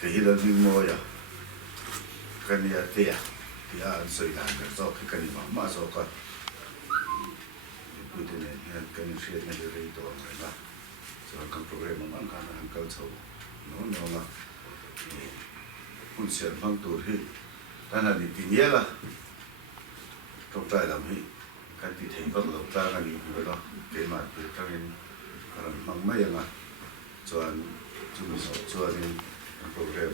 cái gì là mình mua ya cái này tiền thì anh xây làm cái số cái này mà số cái cái này cái này sẽ này rồi đó rồi đó rồi cái program mà anh cần anh cần số nó là quân sự phong tổ thì đó là những cái là trong trái làm hi cái thì thấy có lộc ra cái gì rồi đó cái mà từ trong cái mang mấy mà cho anh cho anh program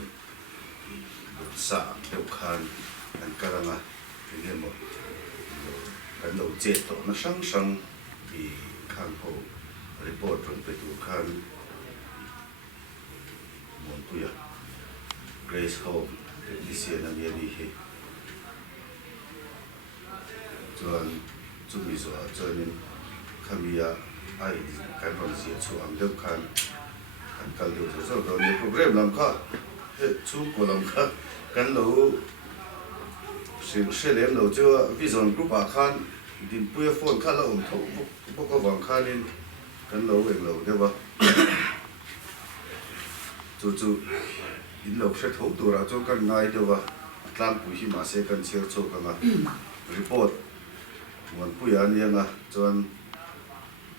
xã điều khiển anh cái là cái gì một cái đầu chế tổ nó sáng thì khang hồ report from cái tổ khang muốn tôi à Grace Home đi xem là gì đi cho chúng mình cho nên kami ai cái phần gì cho anh điều khiển anh cái điều cho rồi đó program làm cả chú của làm cả cái lâu sẽ làm lâu cho vision group à khan din puya phone khan là thấu bốc có vàng khan nên cái lâu về lâu đấy ba chú din lâu sẽ thấuตัวเราcho cái ngay đấy ba làm puya hi mà sẽ cái share cho cái report muốn puya này na cho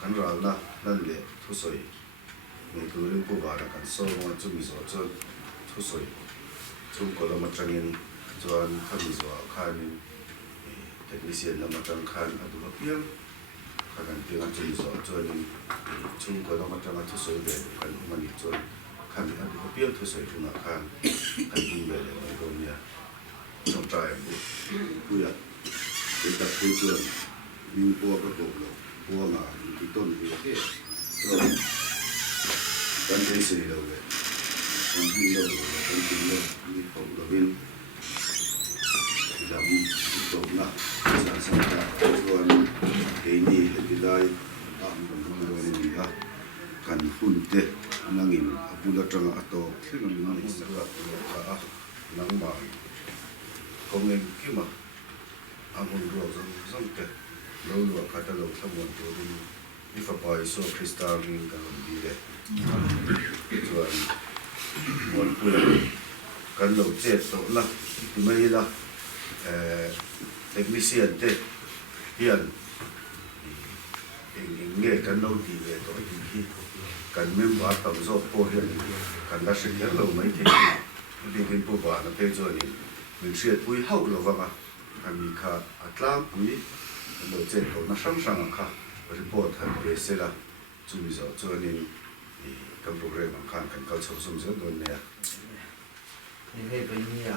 cái rồi naนั่นแหละทุสอยในตัวเรื่องผู้ว่าการสอนมันจะมีส่วน ทุสอยช่วงก่อนเรามาจังเงินจวนข้ามีส่วนข้านี่เทคนิคเรามาจังข้าอดูมาเพียงข้ากันเพียงจะมีส่วนจวนช่วงก่อนเรามาจังทุสอยเด็กกันมันจวนข้ามีอดูมาเพียงทุสอยคุณข้ากันยิ่งใหญ่เลยในตรงนี้ต้องใจผู้ใหญ่เป็นตัดผู้จวนมีพวกกระโดดพวกงานที่ต้นที่เกี่ยวกันเป็นสิ่งเดียวกันคนที่เราคนที่เรามีความรู้วินดำตกนะสังกัดส่วนเดี๋ยวนี้ที่ได้ตามกันทุกวันนี้นะกันฝุ่นเตะนั่งอินบุญจังอัตโตที่มันนั่งอินสักตัวข้านั่งบ่ายคงเองคิดมาอาบุญเราสังเกตเราหลวงข้าตลอดทั้งวันตัวนี้มีฝ่ายโซคริสต์ตาริงกันดีเลยส่วนวันพุธกันเราเจ็ดตัวละที่ไม่ละเทคนิคเตะเฮียนเงี้ยกันเราดีเลยตัวที่กันไม่ว่าต่ำโซ่โพเฮียนกันรัชเกียรเราไม่เทที่เป็นผู้ว่านะเพื่อส่วนนี้มันเสียปุ้ยเข้าเราว่ากันมีค่าอัตราปุ้ยเราเจ็ดตัวน่าสั่งค่ะรีพอร์ตให้เพื่อเสร็จแล้วจุดนี้ส่วนนี้กับโปรแกรมของการกันเขาชมสมเสริมตัวเนี่ยนี่ให้ไปเนี่ย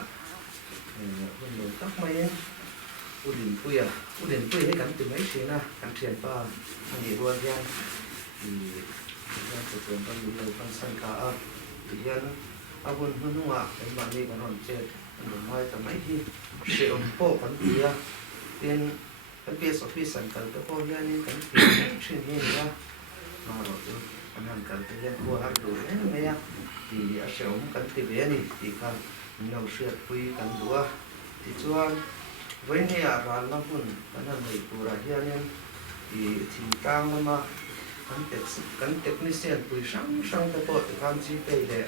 คนหลงตักไม่อุดินปุยให้กันถึงไม่เสียนะกันเทียนป้าอันนี้รัวยังจะเติมกันอยู่ในฟังสังกาที่ยันอาบุญหุ่นหัวเป็นแบบนี้กันหอนเจ็ดหนุ่มน้อยแต่ไม่ที่เสียงโป๊กันเบียเป็นเปียสอฟิสันกันแต่พอยันนี่กันเปียชื่อนี้นะมาหรอกอันนั้นกันแต่ยังกลัวหักดูเนี่ยที่อาเซียนกันที่เบียนี่ที่กันเราเชื่อคุยกันดูว่าที่ชวนวันนี้ร้านน้ำหุ่นอันนั้นในตัวเราเฮียนี่ที่ทิ้งกลางนั่นมากันเทคนิคเซียนคุยช่างแต่พอที่การจีไปเลย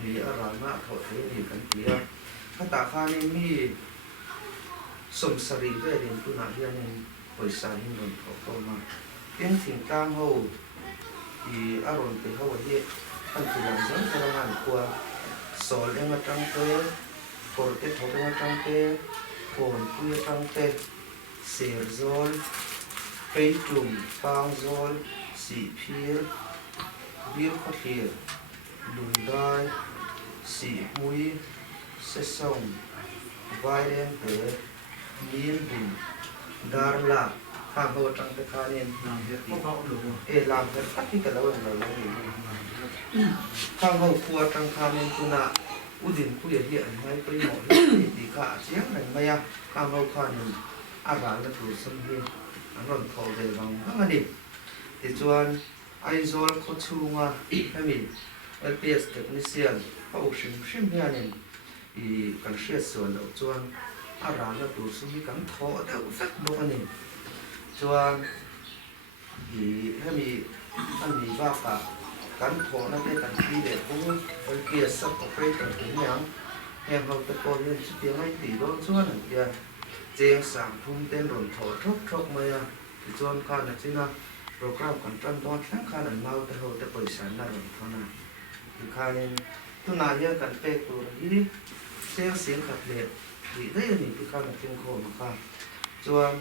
นี่ร้านมาเขาเทนี่กันที่ถ้าตาข้านี่มีสมสรีด้วยเรียนตัวนั้นเฮียนี่คุยสายหินนเขาเข้ามาเป็นทิ้งกลางเขาที่อารมณ์ที่เขาว่าเฮียอันที่เราสังเกตงานกว่าสอนเรื่องมาจังเตะโคตรเตะทบมาจังเตะโคนคุยจังเตะเสียร์โซลไปกลุ่มฟางโซลสีเพียบิลขัดเขียลุนได้สีมุยเซซองไวเอ็นเตอร์นีนบุนดาร์ลาข้างหัวจังเตะคานินลามกันตัดที่กันแล้วเราข้างหัวครัวจังคานินคุณะอุดินผู้ใหญ่ที่อันไม่ไปหมดดีค่ะเสียงไหนไม่ยากข้างหัวคานินอาการและตัวสมเหตุอันนั้นเขาได้บางทั้งนี้ที่ชวนไอโซลเขาชูมาให้มีLPS เทคนิคเซียนเขาชิมเฮียนี่กันเชื่อส่วนแล้วชวนอาการและตัวสมเหตุกันเขาได้อุฟักดูอันนี้ชวนให้มีอันนี้ว่าค่ะ กันโผล่นั่นเป็นกันที่เด็กผู้เกียรติสักประเภทต่างอย่างแห่งเขาตะโกนเรียนเสียงให้ตีโดนส่วนหนึ่งเดียวเจียงสามทุ่มเต้นรนโถทุกเมื่อที่จวนข้าหนึ่งสินะโปรแกรมกันจันทร์ทั้งข้าหนึ่งเมาแต่เขาแต่ปล่อยสารนั่นเท่านั้นคือข้าเนี่ยตุนายเยอะกันเป๊กตัวนี้เสียงขัดเล็ดที่ได้ยินที่ข้าหนึ่งเป็นโคมาข้าจวน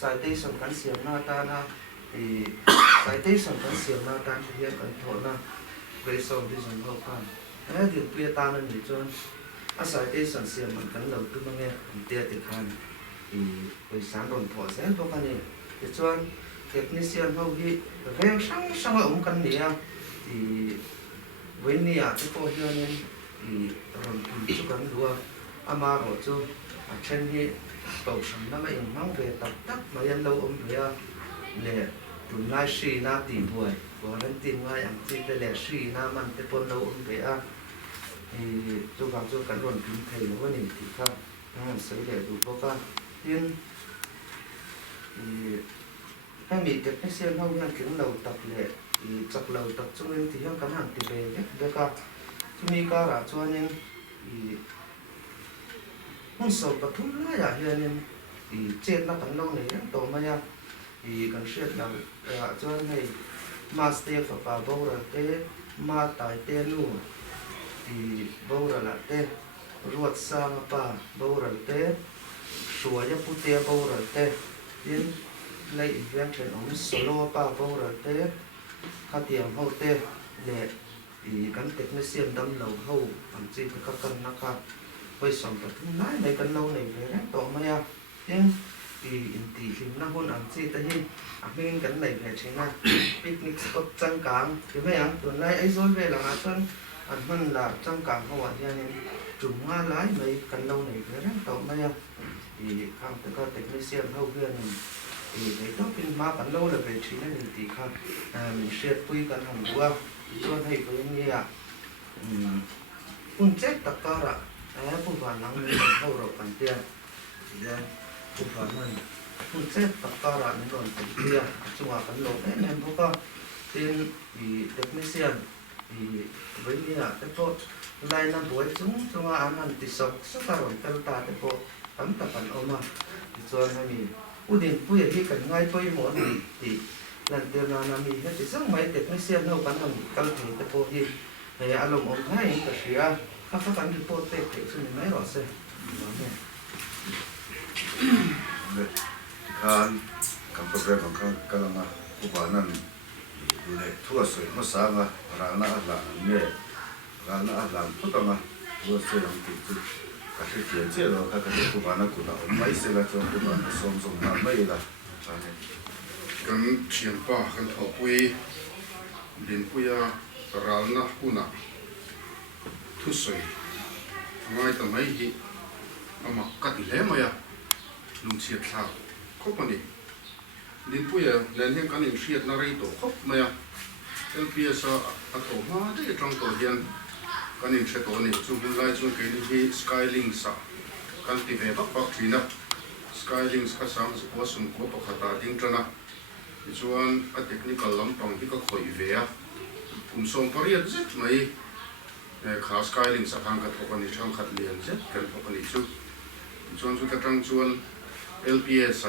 สายตีส่งกันเสียงหน้าตานะสายตีส่งกันเสียงหน้าตาที่เยอะกันโถนะเรย์ส่งที่ส่งเข้าข้าแล้วเดี๋ยวเปลี่ยนตาหนึ่งจวนอาศัยตีส่งเสียงเหมือนกันเราตุ้มเงี้ยเตี้ยติดข้าไปสารโดนถอดเส้นพวกกันนี่ที่จวนเทคนิคเซียนเขาที่เรื่องช่างกันเนี่ยที่เว้นเนี่ยที่พวกเฮียนี่ที่รอนจุกันดูอามาโรจูเช่นที่ตกฉันนั่นไม่เองมั่งเวตับมายันเราเบียเนี่ยตุนไล่ชีน่าตีบวยบอกนั้นตีว่าอย่างที่แต่แหล่ชีน่ามันแต่ปนเราเบียจูบางจูกันรอนพิมพ์ไทยหรือว่าหนึ่งที่ข้านั่นสวยเดี๋ยวดูพวกกันยินให้มีเด็กนักเรียนเขาอย่างถึงเราตัดเลยจากเราตัดจนเป็นที่ยังกันหันติเบเนี่ยเด็กก็ที่มีการะชวนยังมันสอบปทุมไล่อย่างเงี้ยเนี่ยเจ็ดนักกันน้องเนี่ยต่อมาอย่างกันเชื่อเราชวนให้มาสเตฟฟ้าบอกเราเต้มาตายเต้นู่บอกเราเต้รวดสร้างป่าบอกเราเต้สวยพุทธิบอกเราเต้ยินlấy việc trên ông solo pa bao rồi thế khát tiền hậu thế để gắn kết với xiên đâm đầu hậu bằng chi thì các cần nắc ha bây giờ tập trung nói này cần lâu này về đấy tổ mày à nhưng thì hình năng hôn ăn chi tới hin mình cần này về chính là picnic spot trăng cảng thì mấy anh tuần nay ấy rồi về là ngã chân ăn hơn là trăng cảng không ạ nên chúng hoa lái mấy cần lâu này về đấy tổ mày à thì không thể có kết với xiên hậu kia này thì đóเป็นมาปันโลเลยเป็นชิ้นนั้นตีค่ะมีเสียดปุยกันหันวัวชวนให้ปุยนี่อ่ะคุณเจ็ดตะการะผู้ผ่านนังมีเข้ารบกันเตี้ยเนี่ยผู้ผ่านนั่นคุณเจ็ดตะการะนี่โดนตีเตี้ยจังหวะกันโลเนี่ยพวกก็เป็นเด็กไม่เสียนเรื่องนี้อ่ะแต่พอไล่น้ำบัวจุ้งจังหวะอันนั้นติดสกสักการะเตลตาแต่พอตั้งแต่ปันออกมาชวนให้มีอุดินผู้ใหญ่ที่กันง่ายไปหมดที่นั่นเดียวนามีให้ที่สังไม่เด็กไม่เสียเท่ากันนั่นกันถึงแต่พอที่ในอารมณ์องค์ให้แต่เสียข้าพเจ้าที่โปรเตกต์ซึ่งไม่รอดเสียเนี่ยการกับโปรแกรมของกำลังผู้บ้านนั้นดูแลทั่วสวยมาสร้างร้านอาหารเนี่ยร้านอาหารพุทธมาทั่วสวยของติดจุดก็คือเขียนเจ้าเราก็คือผู้บ้านนั้นกูเราไม่เสียละจนผู้บ้านส่งมาไม่ละกันเชียนป่ากันถอปุยดินปุยร้านนะกูนะทุสวยง่ายแต่ไม่หิเอามากัดเล่มาลุงเชียดข้าวครบมันดิดินปุยเล่นยังกันยังเชียดนารีโตครบมาLPS อัตโตมาได้จังตัวเฮียนกันยังเช็ดตัวนี่จุดไล่จุดเกินที่ Skylinks กันที่เว็บปักทีนะ Skylinks ก็สามสิบกว่าสุ่มกว่าปกติดิ้งจันนะส่วนอัตเทคนิคลำปังที่ก็คอยเวียผมส่งปริยัติเสร็จไหมขา Skylinks สักครั้งก็ทกันในช่างขัดเลียนเสร็จกันทกันในชุดส่วนสุดท้ายส่วน LPS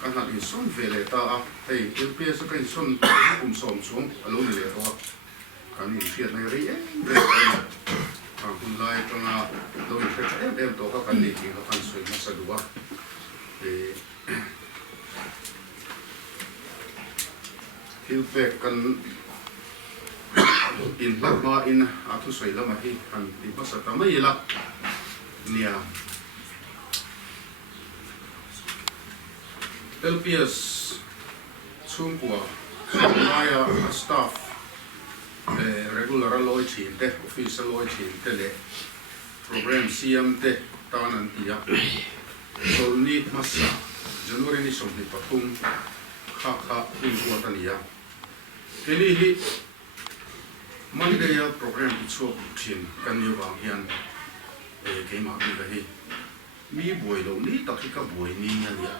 กันหัดอินส่วนเวลาตาเฮ้ย LPS ก็อินส่วนผมส่งช่วงอารมณ์เลยตัวกันอินเชียดในเรื่องเรื่องคุณไล่ตรงนั้นโดยเฉพาะเอ็มตัวก็กันดีจริงก็กันสวยมาสะดวกฮิลเปกกันอินลักมาอินอาทุสวยแล้วมาที่กันดีภาษาตะไม่ละเนี่ย LPS ช่วงกัวมาya staff regular ลอยชินเต official ลอยชินเตเลย program CM เตตานันติยาโซลนิมาสา January นี้ส่งให้ปะทุ่งข้าอินหัวตันยาเฮลี่ฮิมันเดีย program ที่ชอบชินกันอยู่บางยันเกมมาเป็นกันฮีมีบวยลงนี้ตักที่กับวยนี้เนี่ย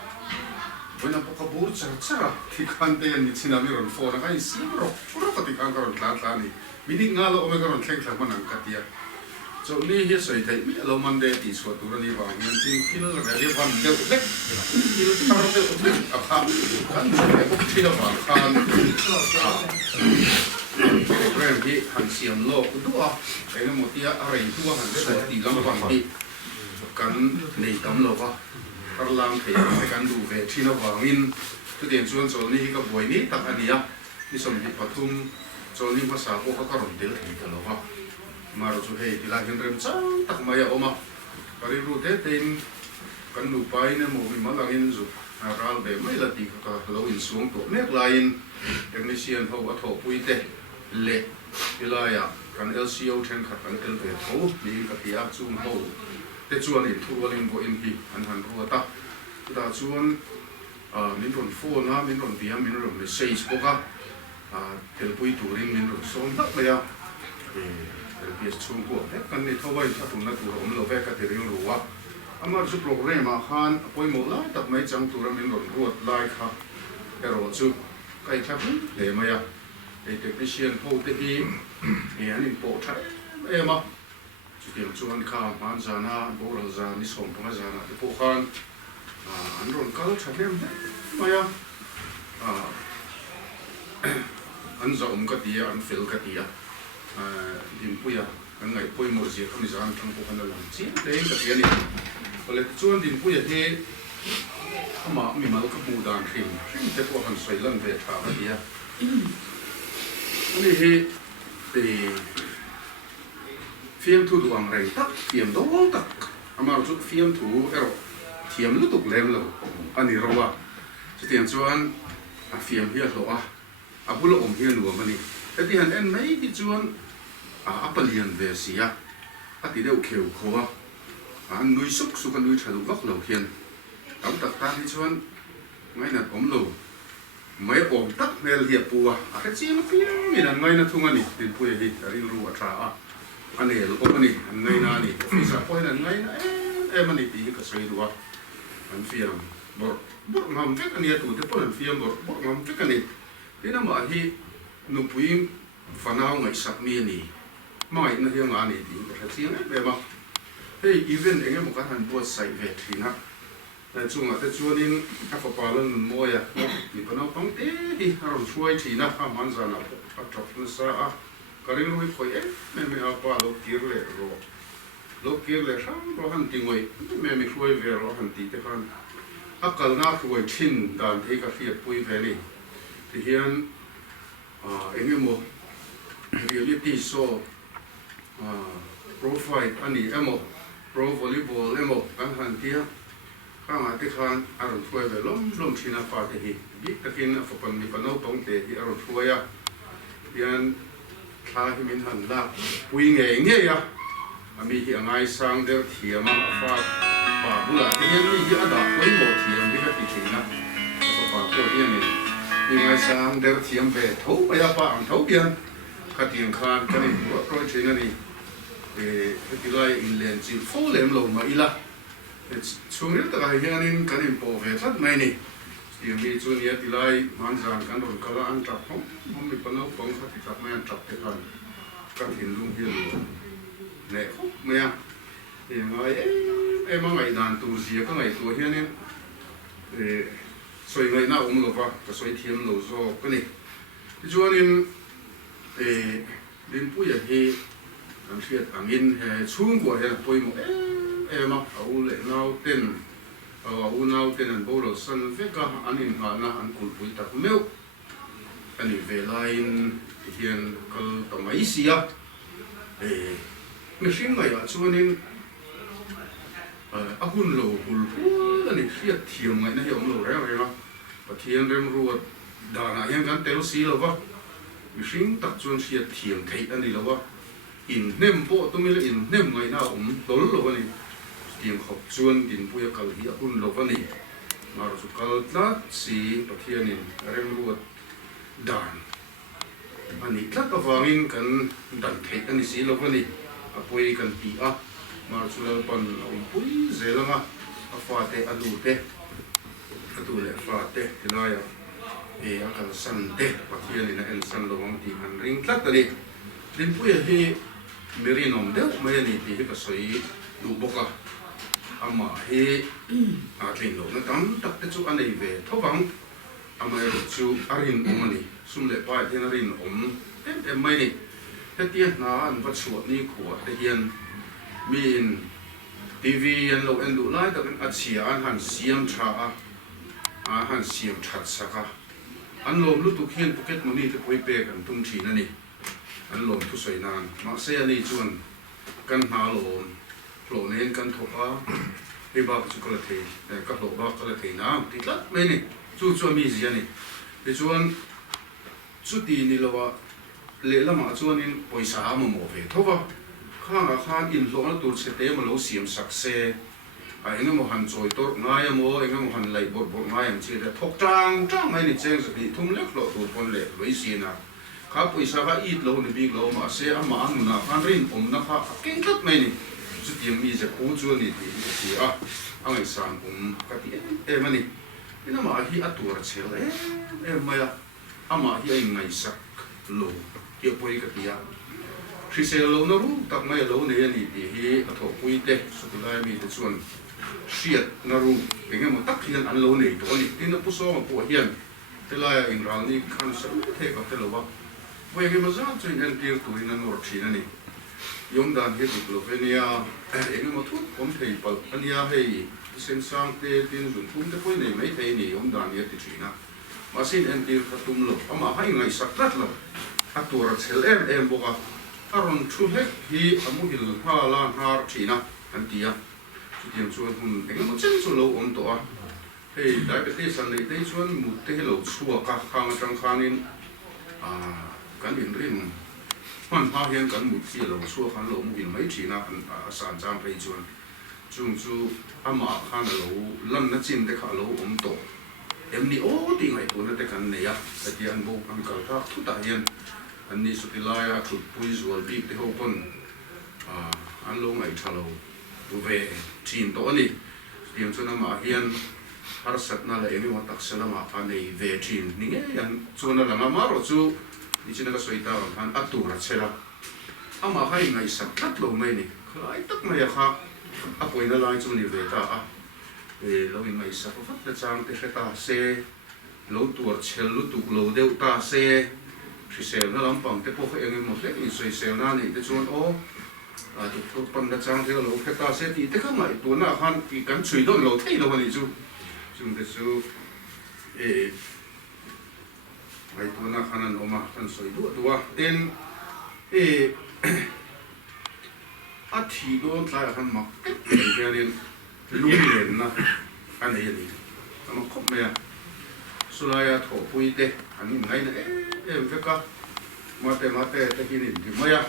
when a Pocabur Chara, Tikante and Nitsinamiron for a guy, Siro, Purapatikangar and Tlani, meaning Nala Omega and Kenklaman and Katia. So, Lee here say, take me a low Monday is for Turaniva, and kill a relevant little neck, kill a pump, program he Hansian law, Dua, and Motia are in 200 Lampangi, can lay down lova. Parlang kaya kan du ve China wangin tu den chuan chol ni ka boi ni tak ania ni som hi pathum chol ni phasa ko ka karon del thei ka lowa maru chu hei tila hin rem chang tak maya oma kari ru te ten kan du pai ne mo bi malangin zu ral be mai la ti ka lo in suang to mek lain technician ho a tho pui te le ilaya kan LCO then khat kan tel ve tho ni ka tia chung ho te chuan in thu walin bo in hi an han ru ta ta chuan min ron phone na min ron via min ron message boka tel pui turin min ron som tak maya tel pi chung ko kan ni thawai thun na tur om lo ve ka te ring ruwa amar chu program a khan apoi mo la tak mai chang tur min ron ruat lai kha ero chu kai thap le maya e technician ho te hi e an in po tha e ma tiang chuan kha man zana boral zan ni som panga zana te po khan an ron kal thalem maya an zom ka tia an fel ka tia dim puya kan ngai poi mo zia khami zan thang ko kan lam chi te ka tia ni ole chuan dim puya he ama mi mal ka mu dan thim te po han sai lan ve tha ka tia ani he te phiêm thu duang rei tak phiêm do tak amar chu phiêm thu ero thiam lu tuk lem lo ani rowa chutian chuan a phiêm hi lo a bulo om hian nuam ani eti han en mai ki chuan a apalian ve sia ati deuh kheu khowa an nui suk su kan nui thalu vak lo hian tam tak ta hi chuan ngai na om lo mai om tak mel hi puwa a ka chim phiêm min an ngai na thung ani tin pu hi rin ru a tha a anel opani ngai na ni officer point ngai na mani ti ka sei ruwa an fiam bor ngam vek ani tu te pon fiam bor ngam vek ani tina ma hi nu puim fanau ngai sak mi ni mai na hiang ani ti ka chiang be ma hey event enge mo ka han bo sai ve thina na chunga te chuanin a fa palon mo ya ni panau pang te hi haron chuai thina ka man zana a thop na sa a karing rui khoi me apa lo kirle sang ro han ti ngoi me khoi ve ro han ti te khan akal na khoi thin dan thei ka fiat pui ve ni ti hian engemo reality show profile ani emo pro volleyball emo kan han tia kanga te khan aron khoi ve lom thina pa te hi bi takin afapan ni panau tong te hi aron khoya hian thla hi min han la pui nge ya ami hi angai sang der thiama fa pa bula te hian ni hi ada poi mo thiam hi ka ti thina pa ko hian ni ngai sang der thiam ve tho pa ya pa ang tho pian ka tiang khan ka ni ro thina ni ti lai in len chi fo lem lo ma ila chung ri ta hian in kan in po ve that mai ni tiang mi chu ni ti lai man zan kan ron kala an tap hom mi pa no pong kha ti tap mai an tap te kan kan hin lung hi lu ne khop maya ngai ma ngai dan tu zia ka ngai tu hian in soi ngai na lo va ka soi thiam lo zo ka ni chuan in din pu ya hi an thiat angin he chung ko he poi mo ma au le nau ten au nau ten an bolo san ve ka anin ha na an kul pui tak meu ani ve lain hian kal to mai sia machine ngai a chuan in a hun lo hul ani thiat thiam ngai na hi om lo re ma pathian rem ruat dana hian kan tel si lo wa machine tak chuan thiat thiam thei ani lo wa in nem po to mi le in nem ngai na tol lo ani tiang khop chuan din puya kal hi a hun lo wa ni mar chu kal tla si pathian in rem ruat dan ani tlat awangin kan dan thei ani si lo wa ni a poi kan ti a mar chu lo pan pui zelanga a fa te alu te tu le fa te tilaya e akal san te pathian ina el san lowang ti han ring tlat tani lim puya hi merinom deuh mai ani ti hi ka soi du boka ama hi a tling lo na tam tak te chu anei ve thowang ama ero chu arin omani sumle pa ten arin tem mai ni hetian na an va chuat ni khuwa te hian min TV an lo en du lai tak an achia an han siam tha a han siam that saka an lom lu tu khian pocket money te poi pe kan tum thina ni an lom thu soi nan ma se ani chuan kan na lom lo nen kan thoka he ba chu kala the ka lo ba kala the na ti tlat me ni chu mi zia ni te chuan chu ti ni lowa le lama chuan in poisa ma mo ve thowa khang khan in lo na tur che te ma lo siam sak se a enga mo han choi tor ngai mo enga mo han lai bor ngai am chi de thok tang mai ni cheng sa ni thum lek lo tu pon le loi si na kha poisa ka it lo ni big lo ma se ama anu na khan rin na kha king tat mai ni chu ti mi je pu chu ni ti a angai san ka ti e ma ni ina ma hi atur chel ma ya ama hi ai ngai sak lo ke poi ka ti a khi se lo na ru tak mai lo ne ani ti hi a tho pui te su lai mi te chuan siat na ru engem mo tak hian an lo nei to ni tin na pu so ma pu hian te lai in ral ni khan sa the ka te lo wa we ge ma za chu en tir tu in an or thina ni yom dan he tu lo ve nia engem mo thu om thei pal ania hei sen sang te tin zun tum te poi nei mai thei ni yom dan ye ti thina ma sin en tir ka tum lo ama hai ngai sak tat lo atur chel em boka aron thu hek hi amu hil ha la har thina an tia chu tiam chuan hun engem mo chen chu lo om to a hei diabetes an nei te chuan mu te lo chua ka khang tang khanin kan in rin man ha hian kan mu chi lo chua khan lo mu hin mai thina an san chang phei chuan chung chu ama khan lo lan na chin te kha lo om to em ni o ti ngai ko na te kan ne ya ta ti an bo an kal tha thu ta hian an ni su ti lai a thu pui zual bik te ho pon an lo ngai thalo bu ve chin to ani tiam chuna ma hian har sat na la eni wa tak sala ma pa nei ve chin ni nge yan chuna la ma ro chu ni china ka soita han atur chela ama hai ngai sak tat lo mai ni khai tak mai kha a poi na lai chu ni ve ta a lo in ngai sak fat ta chang te khata se lo tur chel lu tu lo deu ta se khi se na lam pang te po kha engem mo hle ni soi se na ni te chuan o tu pan da chang te lo khata se ti te kha mai tu na khan ki kan chui don lo thei lo ni chu chung te chu ai tu na khan an oma kan soi du tua ten a thi don tla khan ma ke len lu len na an nei ni ama khop me ya sulaya tho pui te ani ngai na ve ka mate te hinin ti maya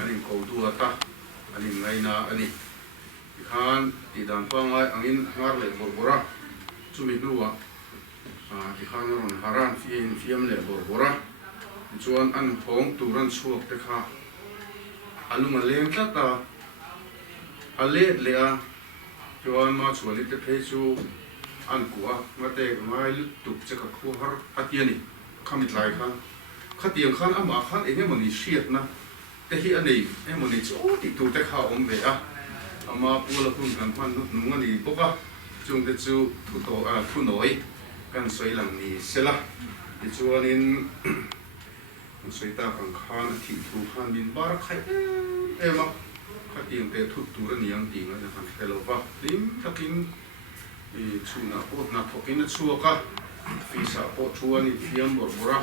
ani ko du ata ani ngai na ani khan ti dan pa ngai angin ngar le borbora chumi nuwa ti khan ron haran fiam le borbora chuan an hong turan chuak te kha alunga leng tla ta ale le a chuan ma chuali te phe chu an kuwa mate ngai lu tup che ka khu har atiani khamit lai khan khatiang khan ama khan engem ani hriat na te hi anei emoni chu ti tu te kha om ve a ama pula hun kan khan nu ngani boka chung te chu thu to thu noi kan soi lang ni sela ti chuanin soi ta kan khan thi thu khan bin bar khai ema khatiang te thu tu ran yang ti na kan hello ba lim takin chuna pot na thokin chuaka fisa po chuani fiam borbora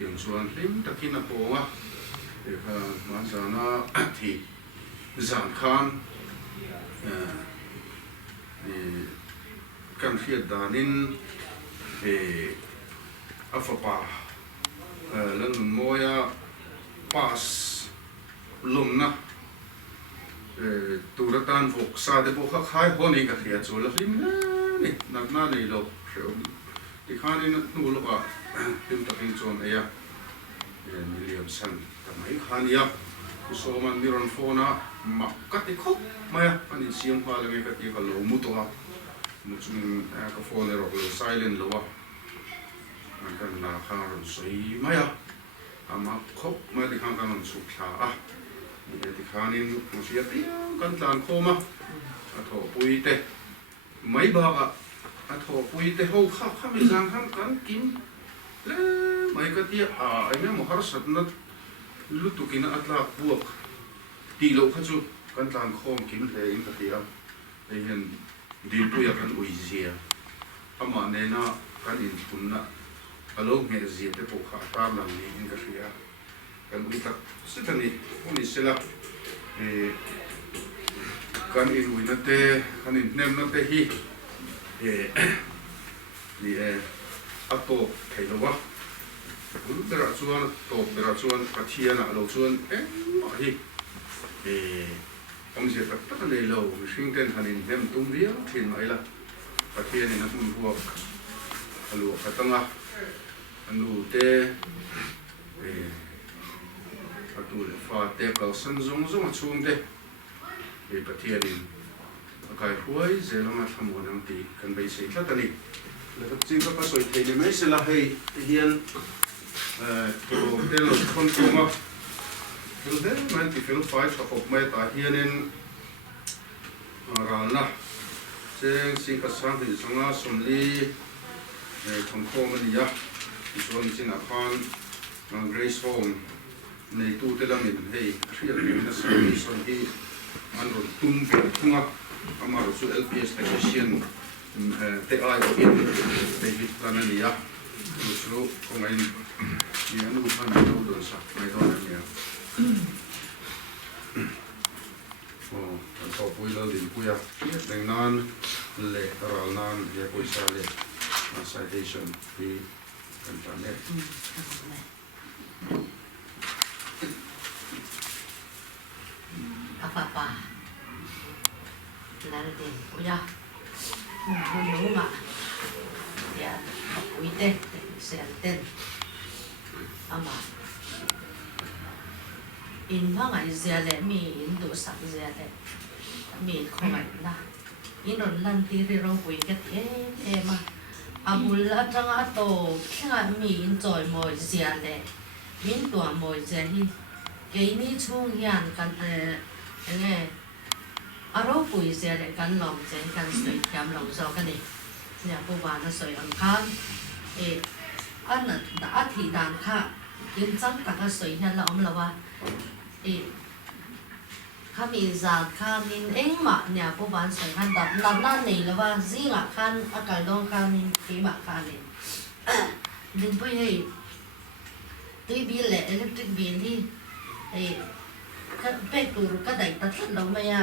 yang chuan lim takin a ponga kha ma sana thi zan khan kan fiat danin afapa lan moya pas lumna turatan vok sa de bo kha khai honi ka thia chu la lim ni nak na nei lo hreu ti khanin nu lo ka tim takin chon aya million san tamai khania so man miron phona makkati khop maya ani siam pa la ka ti ka lo mu to ha มุจุนก็โฟนเราก็ไซเลนแล้ววะมันกันนาข้างเราสวยไหมอ่ะอามาคบมาที่ข้างกันมันสุขลาอ่ะนี่ที่ข้างนี้มันเสียเตี้ยกันตานโคมาอ่ะโถปุยเตะไม่บอกอ่ะอ่ะโถปุยเตะเขาข้าไม่สั่งข้างกันกินแล้วไม่ก็เตี้ยไอ้เนี่ยมหาสัตว์นั่นลุตุกินอัตลาบวกตีโลกขจุกันตานโคมกินเลยอินกติอ่ะไอ้เห็นดินปุยกันอุยเสียอามาเนี่ยนะกันอินทุนนะอารมณ์เงี้ยเสียแต่พวกข้าตามหลังนี้อินกติอ่ะกันอุยตักสุดท้ายนี่คนนี้เสียละกันอินอุยนั่นเตะกันอินเนมนั่นเตะฮีนี่อัตโตไทยละวะเดรัชวนโตเดรัชวนปัทยานะเราชวนมาฮีผมเสียตักเลยเราชิงเต้นกันอินเนมตุ้มเดียวเห็นไหมล่ะปัทยานี่นะคุณพวกฮัลโหลขัดตั้งอ่ะอันดูเตะอันดูเลยฟ้าเตะกับสันซงช่วงเตะปัทยานี่กายหัวเจริญมาทำวันนั้นตีกันไปเสียแล้วตอนนี้แล้วก็จริงก็ประสบเหตุไม่ใช่ละให้เฮียนตัวเดลคนตัวมาตัวเดลมันที่ฟิลไฟท์กับผมไม่ตาเฮียนินร้านนะเจ้าสิ่งกระสังที่สังอาสมลีทำโคมันยะที่ส่วนสิ่งอาคารเกรซโฮมในตู้เตลามินให้เรียกเป็นนักศึกษาที่อันรถตุ้มเกิดขึ้นAmaro su LPS technician te ai o in David Planania su kung ngayon ni ano pa na doon sa may doon niya oh ito po ilo din po ya dengan le karalan ya po sale citation di internet apa Lalde, uya, nunga, ya, uite, senten, ama, in mga izale mi indo sak izale, mi kumay na, inon lang tiri ro uiket ma, abula tanga to, kaya mi enjoy mo izale, min tua mo izale, kaya ni chung yan kan Aro pui sia le kan long chen kan sui kiam long so kan ni nya pu ba na sui ang kan an na da a thi dan kha yin chang ta ka sui hian la om la wa kha mi za kha min eng ma nya pu ban sui han da na na nei la wa zi la kan a kal dong kan min ti ma kan ni din pui hei tui bi le electric bill hi ka pe tu ka dai ta thlan lo ma ya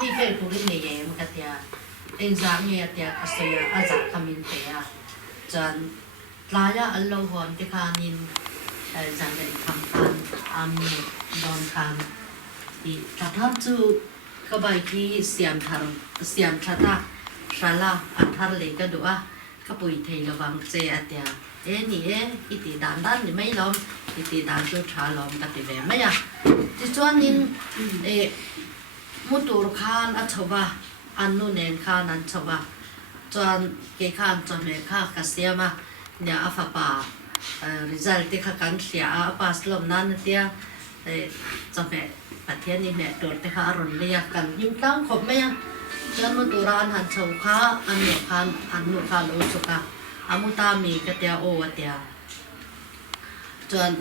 mi fe tu ri ne ye ma ka tia exam ye tia ka se ya a za ka min te ya chan tla ya al lo hon ti kha nin zan dai kham kan am don kan ti ta tham chu ka bai ki siam tha ta shala an thar le ka du a ka pui thei la wang che a tia ni iti dan ni mai lom iti dan chu tha lom ka ti ve ma ya ti chuan in mutur khan a choba an nu nen khan an choba chuan ke khan chon me kha ka siama nya a fa pa result te kha kan thlia a pass lom nan tia chon me pathian ni me tor te kha ron le ya kan nim tang khop me ya chuan muturan han chho kha an ne khan an nu khan lo chuka amuta mi ka tia o wa tia chuan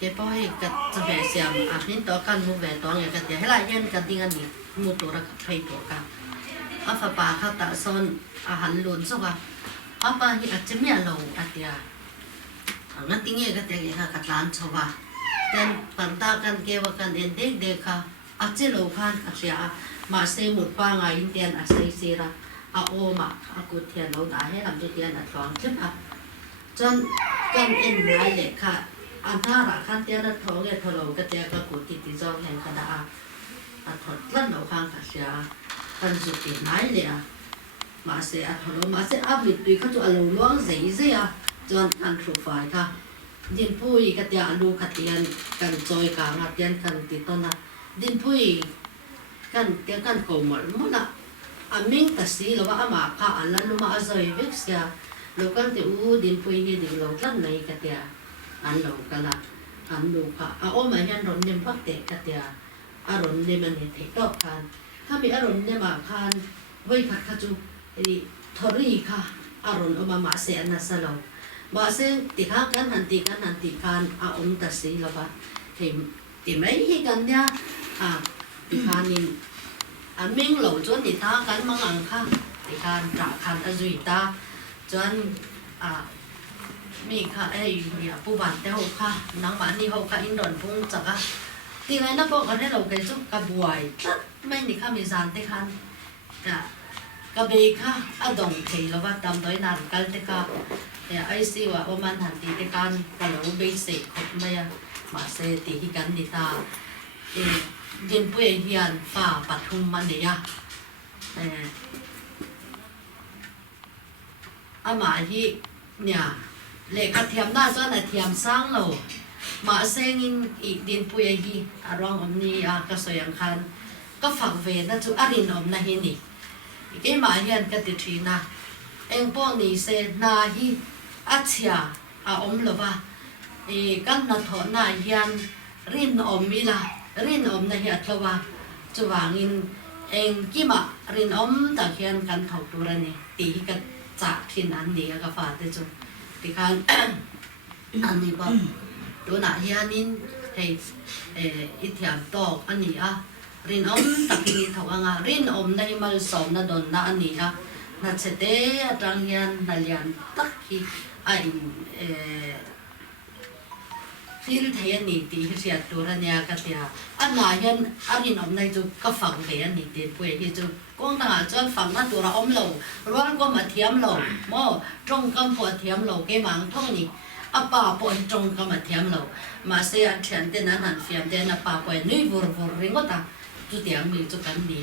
cái bói cái cho về xem mình đó căn mua về đó người cái tiền hay là nhân cái tiền anh mua đồ ra phải đồ cả phải bàเขาตัดโซนหันหลุนสักว่าbà thìอาจจะไม่เอาอันเดียงั้นที่นี่ก็เดี๋ยวค่ะกัดล้านชาวบ้านแต่ปัญตากันเกี่ยวกันเองเด็กๆค่ะอาจจะรู้พันอาจจะมาเสมุดป้างอินเดียนอาศัยสิระโอมากุเทียนเราได้ให้ลำเทียนฟังใช่ไหมจนกันเอ็นได้เลยค่ะอันท่าระขั้นเตี้ยนัดท้องเนี่ยทะเลก็เตี้ยก็กุติจองแห่งคณะถอดลั่นเอาข้างกัดเสียกันสุดที่ไหนเลยมาเสียทะเลมาเสียอับมิดตุยเขาจะเอาล้วงใส่เสียจนกันถูกฝ่ายค่ะดินพุยก็เตี้ยลูกเตี้ยกันจอยกลางเตี้ยกันติดต้นนะดินพุยก กันเตียกันโกมมุนะอามิงตัดสีแล้วว่าอามาข้าอันนั้นรู้มาอาศัยเวกเสียลูกกันที่ดินปุยนี่ดินเราตั้งไหนกันเตียอันเรากันละอันลูกค่ะอาโอมายันรอนเนี่ยพักเตะกันเตียอารมณ์เนี่ยมันเห็นตอกกันถ้ามีอารมณ์เนี่ยมาคันไว้ขัดขจูทอรี่ค่ะอารมณ์เอามาเสียนะสลาวมาเสียติข้ากันหันติกันอาอมตัดสีแล้วว่าที่ไม่ให้กันเนี่ยติคานินมิงเหล่าจวนติท่ากันมังอังค่ะติการจากคันอจุยตาจวนมีค่ะเนี่ยผู้บาดเจ็บค่ะนังบ้านนี่เขาค่ะอินโดนพุ่งจักอ่ะทีไรนะพวกกันให้เราเกิดจุกกระบวยไม่นี่ค่ะมีสารติคันกระเบยค่ะดงเทแล้วว่าตามโดยนานกันติค่ะไอซีว่าประมาณหันติติการกันเราเบสิกไม่มาเสติที่กันนิตาดินปุยเฮียนฝ่าปัทุมมันเนี่ยอามาที่เนี่ยเล็กเทียมหน้าจนเทียมสร้างเรามาเซงินอีดินปุยฮีอารองอมนี้ก็สวยงคันก็ฝักเวนะจูอารินอมนะเฮนี่อีกมาเฮียนก็ติดทีนะเอ็งป้อนี่เซนาฮีอัจฉริยะอมหรือว่ากันนัทนาเฮียนรินอมมิละรินอมนะเฮียทว่าจะวางอินเองกี่มารินอมตะเคียนกันเขาตัวนี่ตีกันจากที่นั้นนี่ก็ฝาดได้จนที่คันอันนี้ก็ตัวหน้าเฮียนินให้อิทธิอันตอกอันนี้รินอมตะกี้ถาวงรินอมในมาสอมนะดนนะอันนี้นัดเสด็จรังยันนัลยันตักที่ที่รู้ที่นี่ที่เสียตัวเนี่ยก็เดียอันไหนยันอันนี้น้องในจุดก็ฟังเดียนี่เดียป่วยที่จุดก้องต่างจนฟังว่าตัวเราอมเราร้อนก็มาเทียมเราหม้อตรงกำปวดเทียมเราเกี่ยมังท่องนี่ป่าปวดตรงกำมาเทียมเรามาเสียเทียนเดนนั้นเฟียมเดนป่าปวดนุ่ยวัวริงก็ตาจุดเดียมีจุดกันดี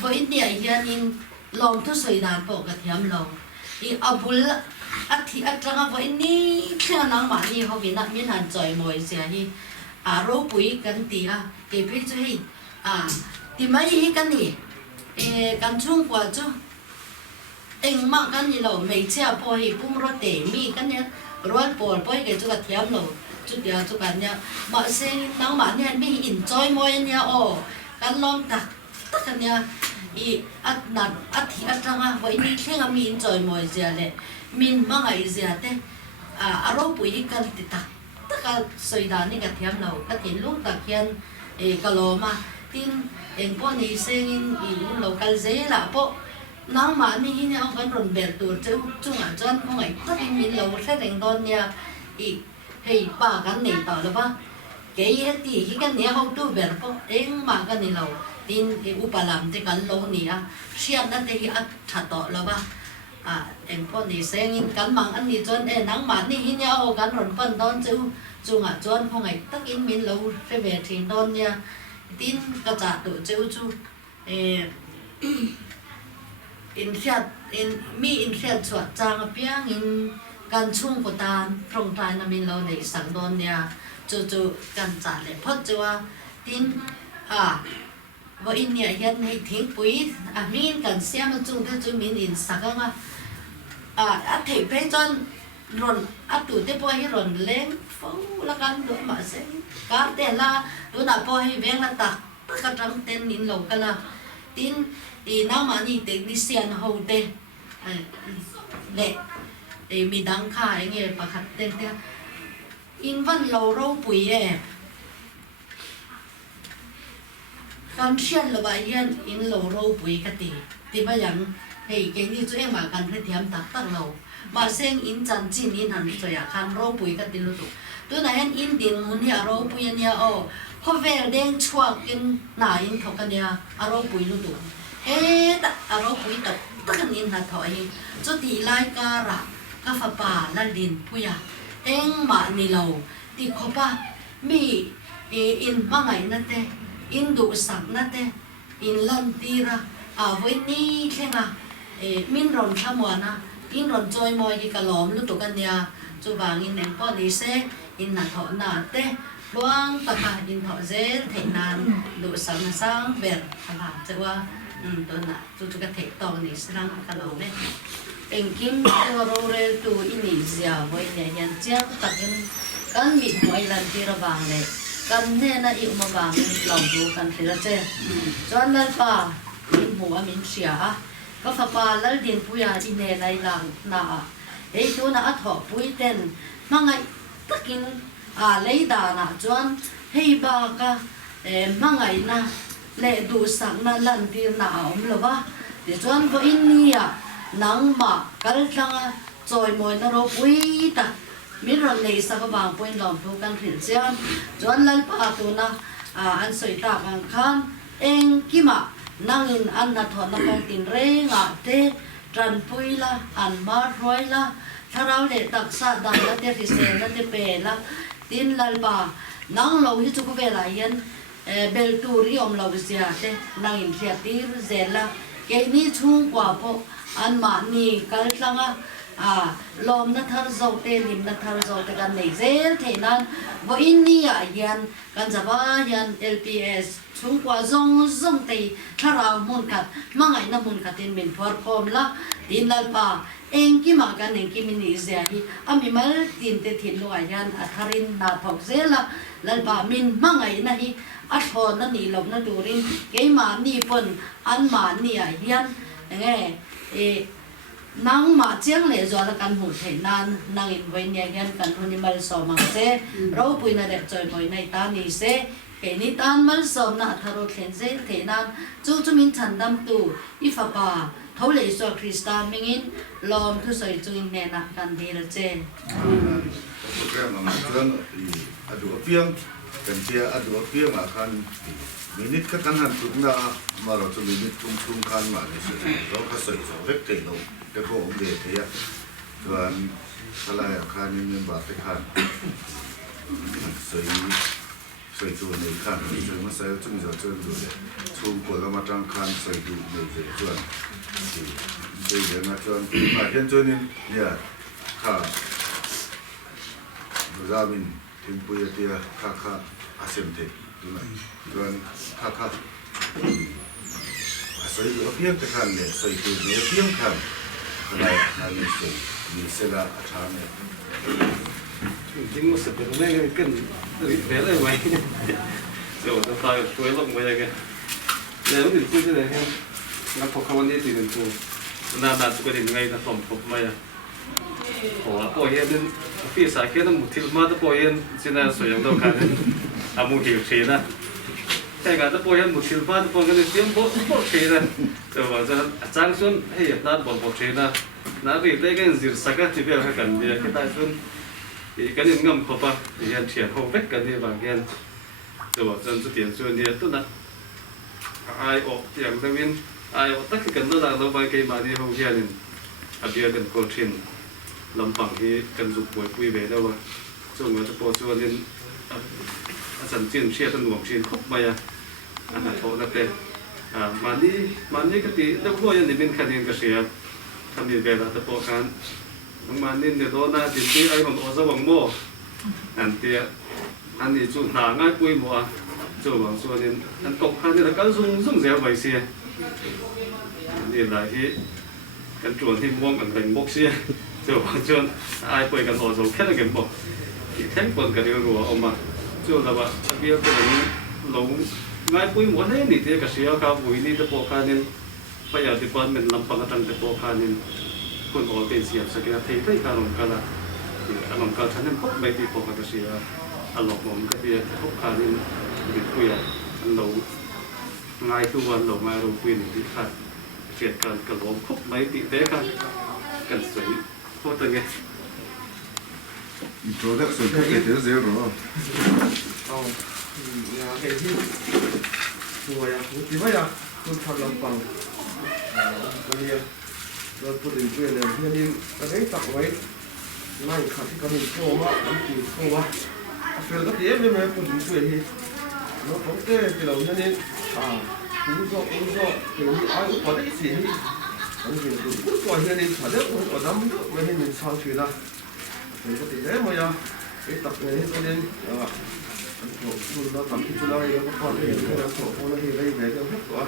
วันนี้ยันลองทุกสิ่งด่านปกเทียมเราอาบุลที่จังหวะนี้เชื่อนังมานี่เขาเป็นนักมีนันจอยมวยเสียที่รู้ปุ๋ยกันตีเก็บไปช่วยที่ไม่ให้กันนี่กันช่วงกว่าจู่เองมากกันนี่เราไม่เชื่อพอให้ปุ่มรถเตะมีกันเนี่ยร้อนปวดพอให้จุกเทียมเราจุดเดียวจุกันเนี่ยมาเสียนังมาเนี่ยไม่อินจอยมวยเนี่ยกันลองตักกันเนี่ยนัดที่จังหวะนี้เชื่อมีอินจอยมวยเสียเลยมินมังไงเสียเต้รู้ปุ๋ยกันติดตักก็สวยดานี่ก็เทียมเราก็เห็นลูกตะเคียนกะโลมาทิ้งเองพวกนี้เซ็งเรากันเสียละพวกน้องมานี่เนี่ยเอากันรนเบ็ดตัวเจ้าจุ่งจนพวกไงก็เห็นมินเราแค่เร่งตอนเนี่ยให้ป้ากันหนีต่อหรือเปล่าเกี่ยตีที่กันเนี่ยเขาตู้เบ็ดพวกเองมากันนี่เราทิ้งอุปลามที่กันโลนี่เชียนนั่นที่ถัดต่อหรือเปล่าเอ็งพอนี่เซ็งกันมังอันนี้จนนังมานี่หินยาวกันรนปั้นตอนจูจุงจนพอไงตักอินมินเราเรเวทินตอนเนี่ยตินกระจาดตัวจูอินเสียมีอินเสียสวดจางเปียงอินกันชุ่มกตานตรงใจนั้นมินเราในสังตอนเนี่ยจูกันจัดเลยพอจูว่าตินว่าอินเนี่ยยันให้ทิ้งปุ๋ยมีนกันเสียมาจุงที่จูมีนอินสักว่าเทไปจนรอนตัวเตปให้รอนเล้งฟูละกันดูมาเสียการเตละดูน่ะพอให้เวียงละตักกระจังเต้นนินเรากันละตินน้ำมันนี่เตนิเซียนหูเตเละมีดังข่ายเงี้ยประคัดเต้นอินวันเราปุ๋ยการเชียนระบายยันอินเราปุ๋ยกันตีมาอย่างให้เก่งนี่ช่วยมากันเพื่อเทียมตักตั้งเรามาเส้นอินจันจินอินหันตัวอย่างคันเราปุ๋ยกันตีรู้ตัวไหนอินดินมุนเนี่ยเราปุ๋ยเนี่ยพอเวลเด้งชัวกินหนาอินเขากันเนี่ยเราปุ๋ยรู้ตัวแต่เราปุ๋ยตักกันอินหัดถอยจุดที่ไล่การะกาฟป่าลันดินผู้ยาเอ็งมานี่เราที่เขาป่ามีอินมาไงนั่นเต้อินดูสักนั่นเต้อินลันตีระวันนี้แค่ละมินรอนขมวนะอินรอนจอยมอยกิกะล้อมลุตุกันเนี่ยจูบางอินเอ็งพอดีเซอินนัทหนาเต้ buang taka in ho zel thei nan du sang sang ber ala chawa to na chu chu ka thei tong ni sang ka lo ne engkim to ro re tu ini zia voi ne yan chiang takin kan mi moi lan ti ra bang le kan ne na i ma bang lo du kan thira che chuan lal pa min mu a min sia ka fa pa lal din puya i ne lai lang na ei tu na a tho pui ten mangai takin lấy đà na chuan hei ba ka mangai na le du sang na lan tir na om lova ti chuan vo in nia nang ma kal tanga choi moi na ro pui ta mi ron nei sa ka bang point lom thu kan thil chian chuan lal pa tu na an soi ta ang khan eng kima nangin an na thon na kong tin re nga te tran pui la an ma roi la tharau le tak sa dang la te fi se la te pe la tin lal ba nang lo hi chu ko ve la yan bel tur i om lo zia te nang in thia tir zela ke ni chung kwa po an ma ni kal tlanga lom na thar zo te lim na thar zo te kan nei zel the nan bo in ni ya yan kan zawa yan LPS chung kwa zong zong te thara mun kat mangai na mun katin min phor khom la tin lal pa engki ma kan engki mini zia hi ami mal tin te thin lo ayan atharin na thok zela lal ba min mangai na hi a thon na ni lom na turin ke ma ni pon an ma ni a hian nge nang ma chiang le zo la kan hu the nan nang in voi nya hian kan hu ni mal so ma se ro pui na de choi moi nai ta ni se ke ni tan mal som na tharo thlen ze the nan chu chu min chan dam tu ifa pa thau le so krista mingin lom thu soi chuin ne na kan di ra che program ma chuan adu piang kan tia adu piang a khan minute ka kan han tu na ma ro chu minute tum khan ma ne se ro ka soi so vek te no te ko om de te ya chuan khala ya khan ni ba te khan soi chu nei khan soi ma sai chu zo chu du le chu ko la ma tang khan soi du nei ze chuan đây là nó cho mà hiện cho nên nhà khá ra mình thêm bây giờ khá xem thế đúng không? Rồi khá soi ở phía cái khăn này soi từ phía phía khăn cái này là mình sẽ là thằng này chính một sự việc này cần bé lại vậy rồi nó phải chuối lông vậy cái nếu mình cứ thế này ha nó thuộc không đi thì mình thuộc na tu cái này na tom pop maya po hiện phía sau kia nó một thil mà po hiện xin là sử dụng đâu cả amu hiểu gì na cái cái po hiện một thil mà po cái tiêm bột gì na rồi bảo rằng trang xuân hay là na bột gì na vì đây cái gì sắc thì bây giờ cần gì cái tai xuân thì cái này ngâm khop à thì hiện triển hậu vết cái này bằng hiện rồi bảo rằng tiền xuân thì tốt na ai ốp tiền đâu viên ai tất cả cần nó là nó vay cây mà đi hậu kia nên bây giờ cần câu chuyện làm bằng cái cần dục buổi vui vẻ đâu à xong rồi tập cho nên sản triển xe thân nguồn triển khóc mày thổ là thế mà đi cái tí đâu có những bên khai nên cái xe tham dự về là tập can mà nên để đó na thì đi ai bằng ô tô bằng mô anh đi chụp thả ngay quay mùa chụp bằng cho nên anh cọc hắn là cái dùng dẻo vậy xeนี่แหละที่กันจวนที่ม่วงกันเป็นบกเสียเจ้าจวนไอ้ป่วยกันออกจากแค่นั้นกันบอกที่แท้งปนกันเดียวรัวออกมาจวนแล้วว่าเบี้ยตัวนี้หลงง่ายป่วยหมดเลยนี่ที่กระเสียข้าวปุ๋ยนี่ตะโปคานินพยายามที่ปนเป็นลำปังกันตะโปคานินคนออกเป็นเสียบสกัดที่ได้การลงกันละที่ลงกันฉันนั้นพบไม่ที่ปกกระเสียอารมณ์ผมก็เบี้ยพบคานินเป็นป่วยอันหลงง่ายทุกวันหลงง่ายรู้ป่วยนี่ที่ขาดchuyện cần cần ốm khúc mấy tỷ tế cả cần sấy vô tình nghe chỗ đó sấy cái thế dễ rồi nhà cái gì mùa ya thì bây giờ tôi thằng làm bằng cái gì rồi tôi định quyền này nên cái đấy tập ấy này khả thi cái mình cô mà anh chị không quá phải cái gì em tôi định quyền thì nó có cái đầu nên uống rượu kiểu như ai cũng có đấy gì anh thì cũng coi như nên phải đấy cũng có lắm nữa mà nên mình sao chuyện là mình có thể đấy mà ya cái tập này cho nên ดูแล้วทำที่จุฬาเองก็พอได้เห็นแล้วโอ้โหแล้วเห็นได้ไหนก็ทุกตัว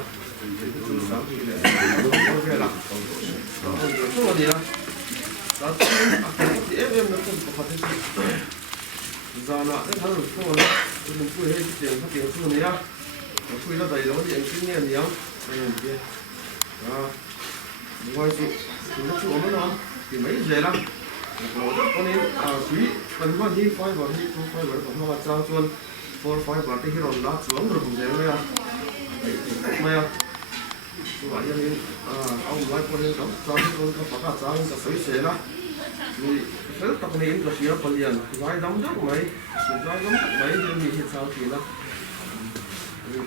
จุฬาที่เนี่ยโอเคละตัวนี้ละแล้วที่FMนั้นผมขอที่giờ nọ rất là thua đó mình vui hay tiền phát tiền thua này á vui nó đầy đó thì anh kinh nghiệm nhiều anh làm kia đó ngoài sự thì nó chịu mới nó thì mấy dễ lắm có nên quý cần quan hi phai vào hi không phai vào còn hoa trao chuan phai vào cái hero lá xuống rồi cũng dễ đấy à mày à tôi bảo như ông nói con nên đóng trao con có phải trao cái sấy sấy đó thì rất tập nên là chỉ phần liền nói đóng rất mấy nói đóng rất mấy nhưng mình hiện sao thì nó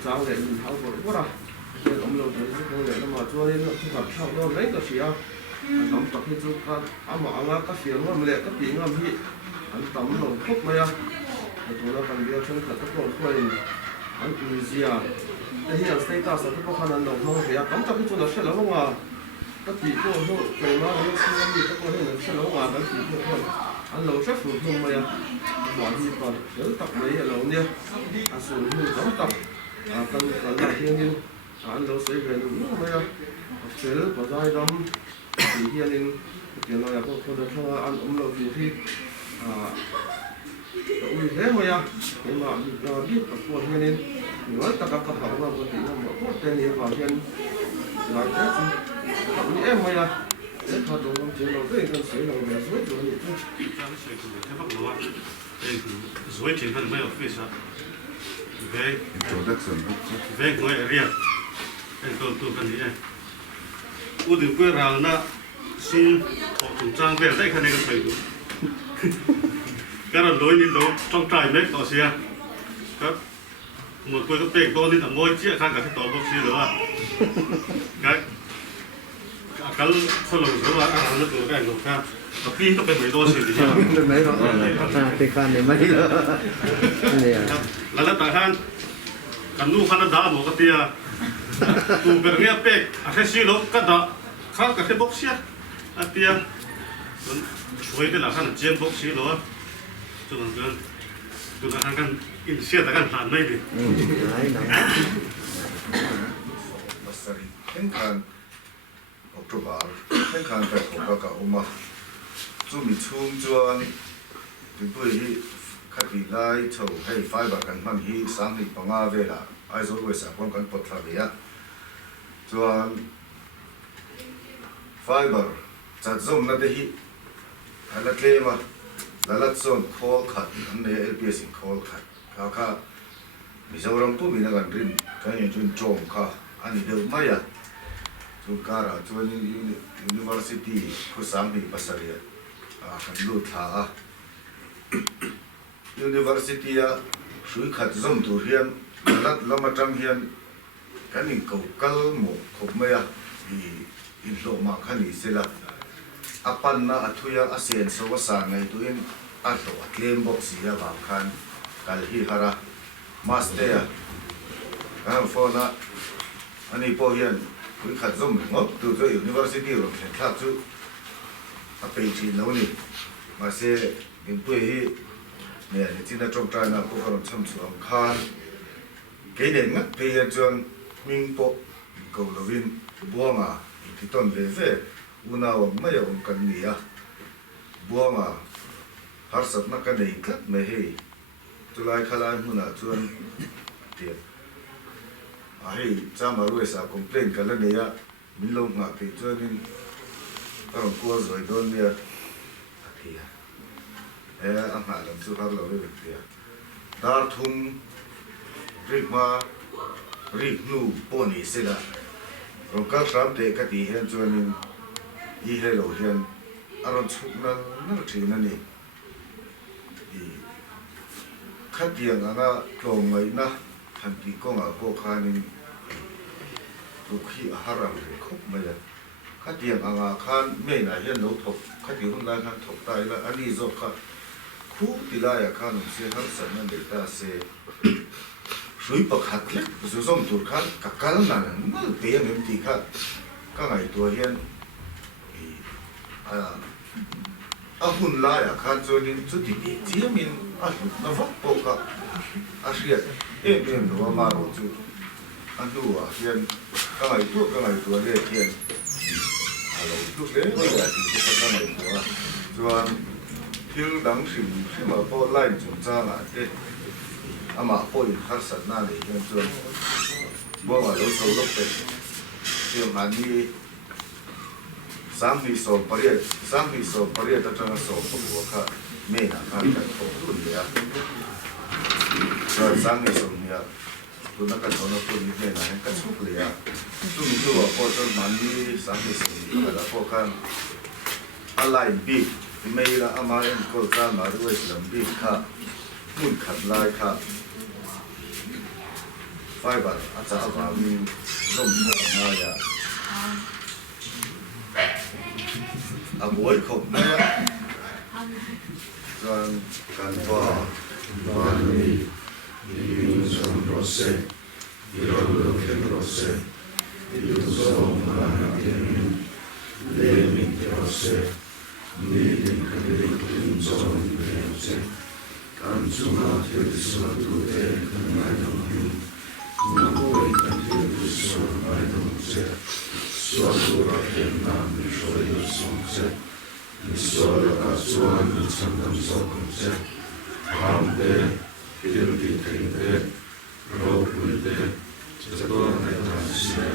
trao để mình tháo vội quá rồi nên ông lâu tới không để nó mà cho nên nó không phải tháo đâu lấy cái gì à đóng tập như chúng ta mà ăn các phiền mà mình lại các tiếng làm gì anh tắm lồng khúc mày à chúng ta cần điều chân thật các con quên anh gì à đây hiện status là các con ăn lồng không phải đóng tập như chúng ta sẽ là không à các chị cô thôi về mà nó không làm gì các cô thấy sẽ nấu hòa các chị cô thôi ăn lẩu rất phù hợp mày à mọi gì còn nhớ tập mấy lẩu nha sủi như giống tập cần là thiên nhiên ăn lẩu sẽ về đúng mày à chế có dai đâm thì hiện nhiên tiền này cô được cho ăn lẩu nhiều khi ui thế mày à nhưng mà biết các cô hiện nhiên nói tất cả các hậu là có thể là một tốt tên này vào hiện lại thế em mày à để họ đồ làm chuyện đầu tiên cần sấy đầu để suốt rồi vậy chứ rồi chuyện hơn mấy ở phía sau về chỗ đất sườn về ngoài riêng cái tôi cần gì này u từ quê rằng na xin họ chủ trang về đây cái này cái thời cái là lối đi lối trong trại mấy tỏ xe các một quê có tiền to nên là ngôi chia khang cả cái tỏ bốc xí nữa cái cáiคนเรารู้ว่าเราเลือกได้หรือครับพี่ก็เป็นไม่ตัวสิ่งที่ใช่ไหม mấy đó thì khăn này mấy đó này à แล้วแต่ท่านกันดูขนาดด่าบอกตีอ่ะตูเป็นเงี้ยเป็กอาศัยสิโลก็ด่าข้าวกับที่บ็อกซี่อ่ะตีอ่ะช่วยได้หลักท่านเจียนบ็อกซี่หรอจุดนั้นจุดนั้นกันอินเสียแต่กันผ่านไม่ดี đấy này Masari Hengkan October Hengkan tại Hồng Kông cả mà chú mình chung chuan thì bây hi khách đi lại châu hay phải bảoกันมันhi sáng đi bằng ngà về là ai rồi về sáng con bột thà về á chuan phải bảo chặt zoom nó để hi hay là cái mà là zone call cut anh này LPS call cut khá khá bây giờ orang tu mina kan rin kan yang cun jom kha ani de maya tu kara tu university ku sambi pasaria kan lu tha university a sui khat zom tu hian lat lama tang hian kan in ko kal mo khop maya i in lo ma khani sela apan na athuya asen so wa sa ngai tu in a to atlem box ya ba khan kal hi hara master kan phone ani po hian kui khat zum ngop tu zo university ro khen thak chu a pe chi no ni ma se in pu hi ne ni chin na trong trai na ko ron cham chuang khan ke den nga pe ya chuan ming po ko lovin buanga ti ton ve ve una wa ma ya on kan ni ya buanga har sat na ka nei khat me he tulai khalai huna chuan tiệt ai cha mà ruồi sa complain cái lần này á mình lâu ngã thì cho nên các ông cô rồi đón đi thì anh hạ làm sự phát lâu với thì ta thùng rít nu pony sẽ là rồi các sản phẩm cái gì hiện cho nên ý hay lâu hiện anh chụp nó chỉ là gì khách tiền anh lòng mấy na hành đi công ở cô khan lúc khi haram thì khóc mấy lần khách tiền anh khan mấy này hiện nấu thục khách tiền hôm nay khan thục tay là anh đi rồi khan khu thì lại khan sẽ hắn sẵn nên để ta sẽ suy bậc hạt lết rồi xong tụt khan cả cái là nó tiền em thì khan các ngày tuổi hiện hun lại khan cho nên chút thì chỉ mình nó vấp bộ cả อาเซียนเอ็มตัวมาโรจูอันดูอ่ะเทียนก็ไงตัวเล็กเทียนอะไรทุกเรื่องเลยที่จะก็ไงตัวส่วนที่หลังสิ่งที่มาพอไล่จุดจ้างอ่ะเด็กอามาพออีกขั้นสันนั่นเองส่วนบ่ว่าเราโชว์ลบไปเที่ยวงานนี้สามปีสองปริยัติตั้งแต่สองปีว่าค่ะไม่นานกันโตรุ่นเลยอ่ะส่วนสามปีสองเนี่ยตัวนักการเมืองตัวนี้ไม่นานกันสุกเลยอ่ะตัวนี้ตัวพอตอนมันนี้สามปีสองเนี่ยแล้วพอกันอะไรบีไม่ละอามาเอ็นก็จะมาด้วยลำบีค่ะมุ่งขัดลายค่ะไฟบัตอาจารย์ว่ามีร่มทางมาอย่างอาบวยขบเนี่ยจนกันว่าวันนี้ยืนสมรสเสยืนลงเข้มรสเสยืนสมมาเดินเลี้ยงมิตรรสเสมีดิ้งกันดิ้งขึ้นจนเลี้ยงเสกันจุมาเที่ยวสวนดูเด็กกันไม่ต้องหิวนับวันกันเที่ยวสวนไม่ต้องเสสวนดูรักเห็นน้ำมีช่วยสงเสมีส่วนละส่วนมีชั้นดำสองเสทำเด็กที่ดูดีถึงเด็กเราคุยเด็กจะตัวในทางเสีย